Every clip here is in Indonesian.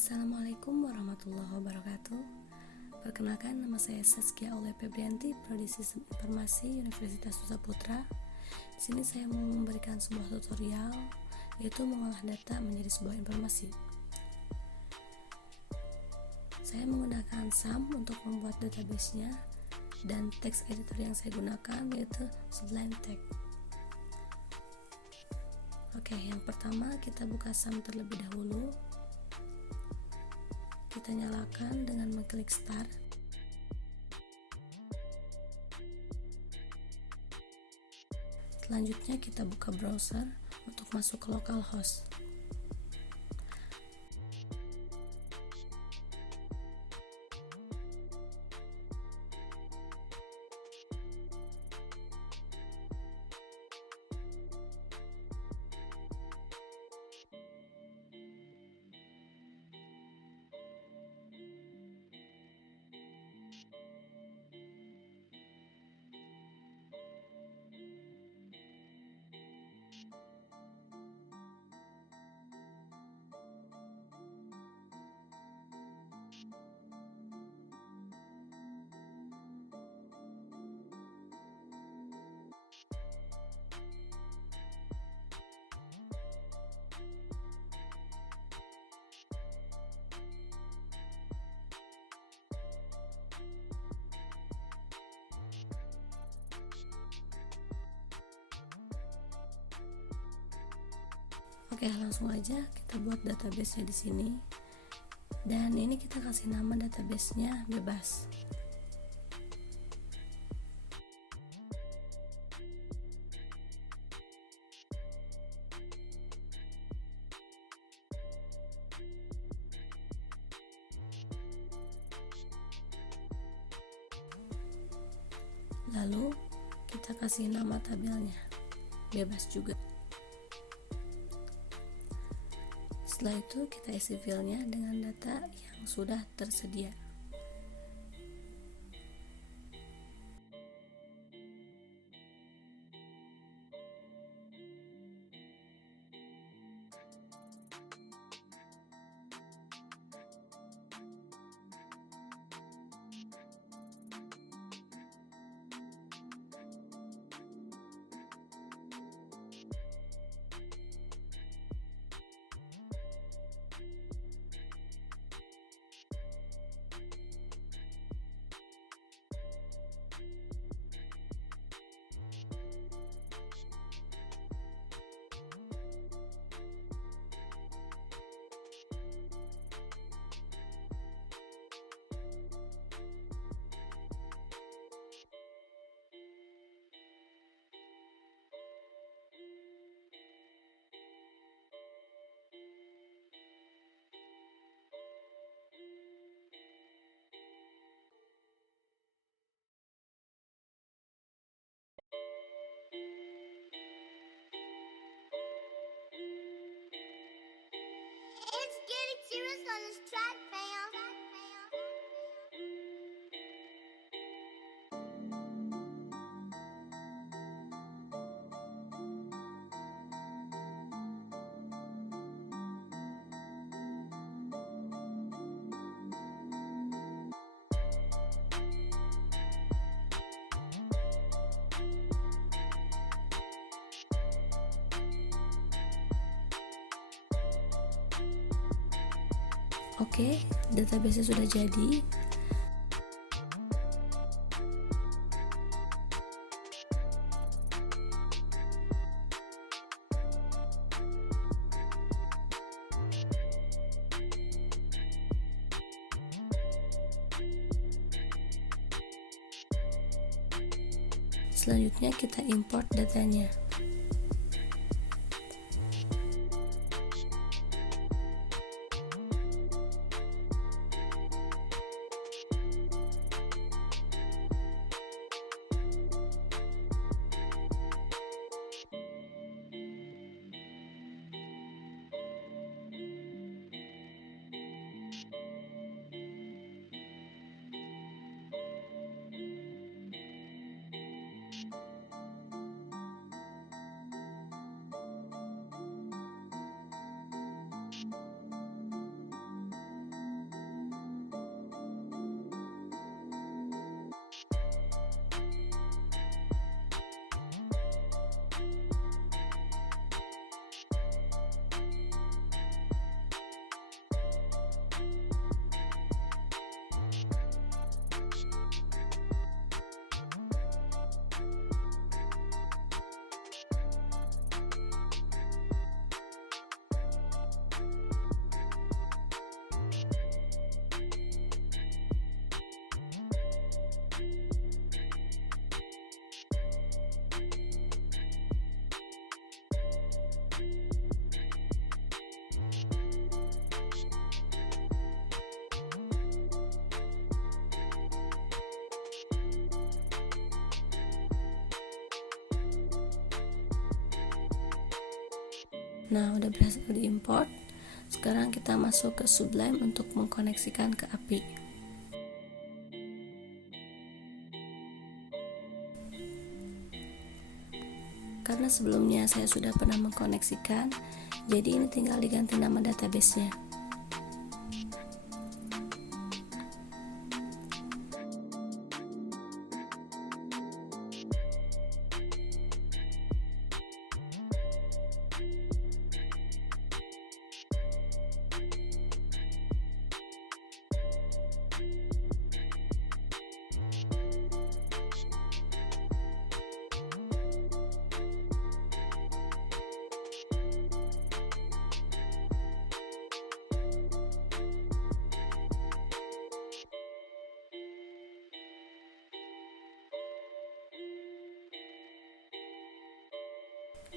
Assalamualaikum warahmatullahi wabarakatuh. Perkenalkan, nama saya Saskia oleh Pebrianti, Prodi Sistem Informai-Universitas Nusa Putra. Di sini saya mau memberikan sebuah tutorial, yaitu mengolah data menjadi sebuah informasi. Saya menggunakan SAM untuk membuat database-nya, dan text editor yang saya gunakan yaitu Sublime Text. Oke, yang pertama kita buka SAM terlebih dahulu. Kita nyalakan dengan mengklik Start. Selanjutnya kita buka browser untuk masuk ke localhost. Oke, langsung aja kita buat database-nya di sini. Dan ini kita kasih nama database-nya bebas. Lalu kita kasih nama tabelnya bebas juga. Setelah itu kita isi filenya dengan data yang sudah tersedia. It's getting serious on this track, fam. Oke, database sudah jadi. Selanjutnya kita import datanya. Nah, udah berhasil diimport. Sekarang kita masuk ke Sublime untuk mengkoneksikan ke API. Karena sebelumnya saya sudah pernah mengkoneksikan, jadi ini tinggal diganti nama database-nya.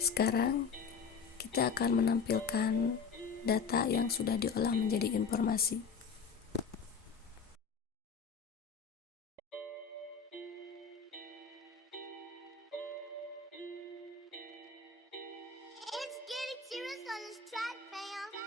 Sekarang kita akan menampilkan data yang sudah diolah menjadi informasi. It's getting serious on this track, fam.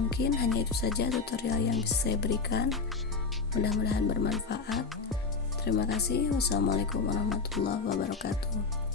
Mungkin hanya itu saja tutorial yang bisa saya berikan. Mudah-mudahan bermanfaat. Terima kasih. Wassalamualaikum warahmatullahi wabarakatuh.